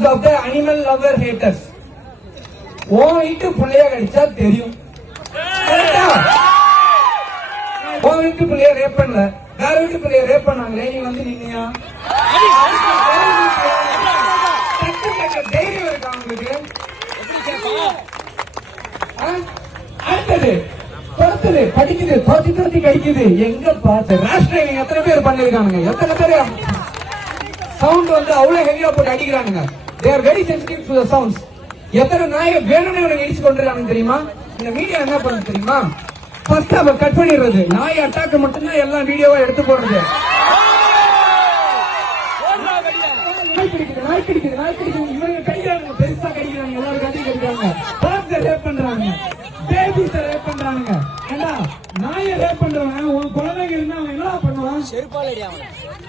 Dialogues of the animal lover haters. உன் வீட்டு பிள்ளைய கடிச்சா தெரியும். உன் வீட்டு பிள்ளைய ரேப் பண்ணல, வேற வீட்டு பிள்ளைய ரேப் பண்ணாங்களே, நீ வந்து நின்னியா? தைரியம் இருக்கா உங்களுக்கு? அடுத்தது துரத்துது, படிக்குது, தோத்தி தோத்தி கடிக்குது. எங்க பார்த்து ரேஷ் டிரைவிங் எத்தனை பேர் பண்ணிருக்கானுங்க? எத்தனை பேர் சவுண்ட் வந்து அவ்வளவு ஹெவியா போட்டு அடிக்கிறானுங்க. they are very sensitive to the sounds. எத்தனை நாயை வேணும்னு இவனை இடிச்சு கொண்டிருக்காங்க தெரியுமா? இந்த மீடியா என்ன பண்ணு தெரியுமா? ஃபர்ஸ்ட் அவ கட் பண்ணிடுறது, நாய் அட்டாக் மட்டும்தான் எல்லாம் வீடியோவா எடுத்து போடுறது. நாய் கடிக்குது, இவங்க கடிக்கிறாங்க, பெருசா கடிக்கிறாங்க, எல்லாரும் கட்டி கடிக்கிறாங்க, பேர்ட்ஸை ரேப் பண்றாங்க, பேபிஸை ரேப் பண்றாங்க. ஏண்டா நாயை ரேப் பண்றவங்க உன் குழந்தைங்க இருந்தா அவன் என்ன பண்ணுவான்?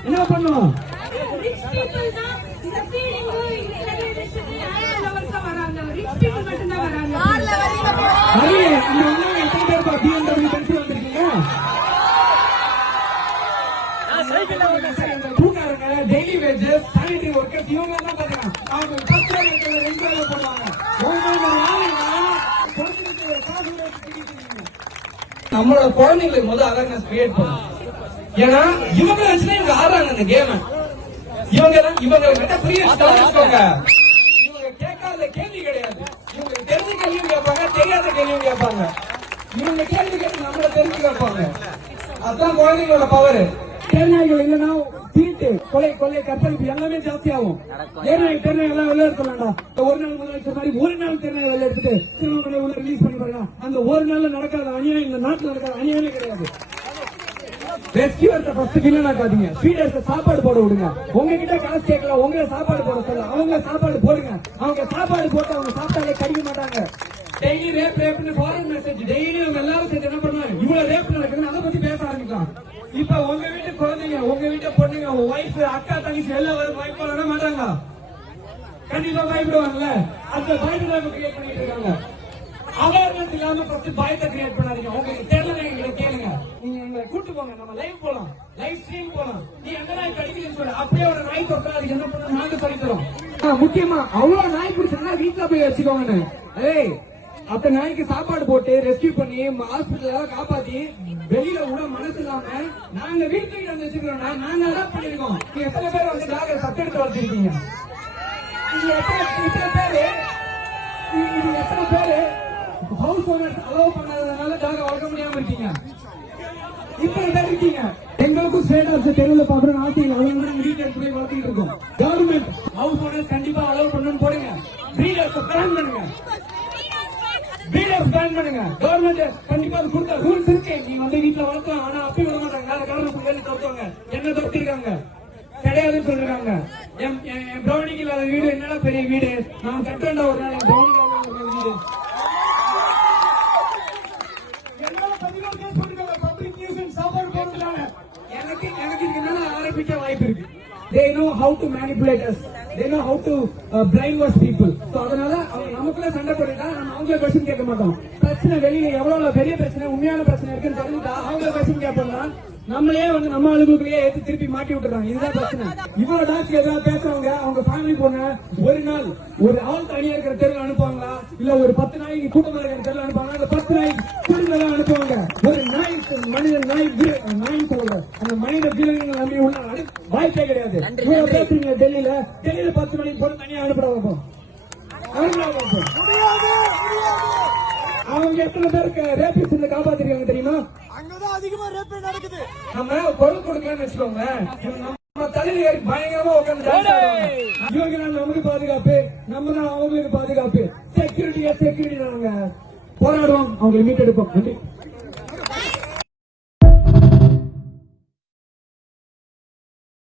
என்ன பண்ணுவான்? டெய்லி வேஜஸ், சானிட்டரி ஒர்க்கர்ஸ், இவங்க தான் பாத்தீங்கன்னா அவங்க 10 ரூபாய் 2 ரூபாய் போடுவாங்க. நம்மளோட குழந்தைங்களுக்கு முதல் அவேர்னஸ் கிரியேட் பண்ணும். ஏன்னா இவங்க வச்சுதான் இவங்க ஆடுறாங்க இந்த கேம். இவங்க கிட்ட புரியுங்க, இவங்க கேட்காத கேள்வி கிடையாது. இவங்க தெரிஞ்ச கேள்வியும் கேட்பாங்க, தெரியாத கேள்வியும் கேட்பாங்க. இவங்க கேள்வி கேட்டு நம்மள தெரிஞ்சு கேட்பாங்க. அதுதான் குழந்தைங்களோட பவர். தேர்நாய்கள் இல்லைன்னா தீட்டு, கொலை, கற்பழிப்பு எல்லாமே ஜாஸ்தி ஆகும். தேர்நாய் எல்லாம் வெளில எடுத்துலாம்டா. ஒரு நாள் முதலமைச்சர் மாதிரி ஒரு நாள் தேர்நாய் வெளில எடுத்துட்டு திருவண்ணாமலை உள்ள ரிலீஸ் பண்ணி பாருங்க. அந்த ஒரு நாள்ல நடக்காத அநியாயம் இந்த நாட்டுல நடக்காத அநியாயமே கிடையாது. ரெஸ்கியூவர்ஸை ஃபர்ஸ்ட் வில்லன் ஆக்காதீங்க. ஃபீடர்ஸை சாப்பாடு போட விடுங்க. உங்ககிட்ட காசு கேட்கல, உங்களை சாப்பாடு போட சொல்ல, அவங்க சாப்பாடு போடுங்க. அவங்க சாப்பாடு போட்டு அவங்க சாப்பிட்டாலே கடிக்க மாட்டாங்க. டெய்லி ரேப்னு ஃபாரின் மெசேஜ் டெய்லி அவங்க எல்லாரும் சேர்த்து என்ன பண்ணுவாங்க? இவ்வளவு ரேப் நடக்குதுன்னு அதை பத்தி பேச ஆரம்பிக்கலாம். இப்ப உங்க வீட்டு குழந்தைங்க, உங்க வீட்டு பொண்ணுங்க, உங்க ஒய்ஃப், அக்கா, தங்கச்சி எல்லாம் பயப்பட மாட்டாங்க. கண்டிப்பா பயப்படுவாங்கல்ல. அந்த பயத்தை கிரியேட் பண்ணிட்டு இருக்காங்க. அவேர்னஸ் இல்லாம ஃபர்ஸ்ட் பயத்தை கிரியேட் பண்ணாதீங்க. உங்களுக்கு தெரியல, எங்களை கேளுங்க. நீங்க எங்களை கூட்டு போங்க, நம்ம லைவ் போலாம், லைவ் ஸ்ட்ரீம் போலாம். நீ எங்க நாய் கடிக்குதுன்னு சொல்லு, அப்படியே ஒரு நாய் தொட்டா அதுக்கு என்ன பண்ண நாங்க சொல்லி தரோம். முக்கியமா அவ்வளவு நாய் பிடிச்சா வீட்டுல போய் வச்சுக்கோங்கன்னு. ஏய், அத்தனை நாய்க்கு சாப்பாடு போட்டு ரெஸ்கியூ பண்ணி ஹாஸ்பிட்டல் காப்பாத்தி வெளியில விட மனசு இல்லாம நாங்க வீட்டுக்கு வந்து வச்சுக்கிறோம். நாங்க அதான் பண்ணிருக்கோம். நீங்க எத்தனை பேர் வந்து டாக சத்தெடுத்து வச்சிருக்கீங்க? எத்தனை பேரு ஹவுஸ் ஓனர்ஸ் அலோவ் பண்ணாததுனால டாக வளர்க்க முடியாம இருக்கீங்க? இத்தனை பேர் இருக்கீங்க. எங்களுக்கும் ஸ்டேட் தெருவில் பாக்குறோம் ஆசையில் அவங்க வீட்டுக்கு போய் வளர்த்திட்டு இருக்கோம். கவர்மெண்ட் ஹவுஸ் ஓனர்ஸ் கண்டிப்பா அலோவ் பண்ணணும்னு போடுங்க. பிரீடர்ஸ் பிளான் பண்ணுங்க, பிரீடர்ஸ் பிளான் பண்ணுங்க. கவர்மெண்ட் கண்டிப்பா கொடுத்த ரூல்ஸ் இருக்கு. நீ வந்து வீட்டுல வளர்க்கலாம், ஆனா அப்படி விட மாட்டாங்க. வேற கவர்மெண்ட் வேலை தோத்துவாங்க. என்ன தோத்திருக்காங்க கிடையாதுன்னு சொல்றாங்க. என் பிரௌனிக்கு இல்லாத வீடு என்னடா பெரிய வீடு, நான் கட்டேன்டா ஒரு நாள் பிரௌனிக்கு வீடு. எனக்கு இதுக்கு மேல ஆரம்பிக்க வாய்ப்பு இருக்கு. They know how to manipulate us. They know how to brainwash people. So அதனால அவங்க நமக்குள்ள சண்டை போட்டுட்டா நம்ம அவங்கள கொஸ்டின் கேட்க மாட்டோம். பிரச்சனை வெளியில எவ்வளவு பெரிய பிரச்சனை, உண்மையான பிரச்சனை இருக்குன்னு தெரிஞ்சுட்டா அவங்கள கொஸ்டின் கேட்போம்னா நம்மளே வந்து நம்ம ஆளுங்களுக்குள்ளே ஏற்றி திருப்பி மாட்டி விட்டுறாங்க. இதுதான் பிரச்சனை. இவ்வளவு டாஸ்க் ஏதாவது பேசுறவங்க அவங்க ஃபேமிலி போன ஒரு நாள் ஒரு ஆள் தனியா இருக்கிற தெருவில் அனுப்புவாங்களா, இல்ல ஒரு 10 நாய்க்கு கூட்டமா இருக்கிற தெருவில் அனுப்புவாங்க. அந்த 10 நாய்க்கு குடும்பம் அனுப்புவாங்க. ஒரு நாய் மனிதன் நாய் சொல்ற அந்த மனித விலங்குகள் நம்பி உள்ள வாய்ப்பே கிடையாது. இவ்வளவு பேசுறீங்க டெல்லியில 10 மணிக்கு போட்டு தனியா அனுப்புற வைப்போம். அவங்க எத்தனை பேருக்கு ரேபிஸ்ட் காப்பாத்திருக்காங்க தெரியுமா? அங்கதான் அதிகமா ரேப் நடக்குது. நம்ம பொருள் கொடுக்கலன்னு வச்சுக்கோங்க, நம்ம தலையில ஏறி பயங்கரமா உட்காந்து இவங்க நமக்கு பாதுகாப்பு, நம்ம தான் அவங்களுக்கு பாதுகாப்பு. செக்யூரிட்டி நாங்க போராடுவோம், அவங்களை மீட்டெடுப்போம்.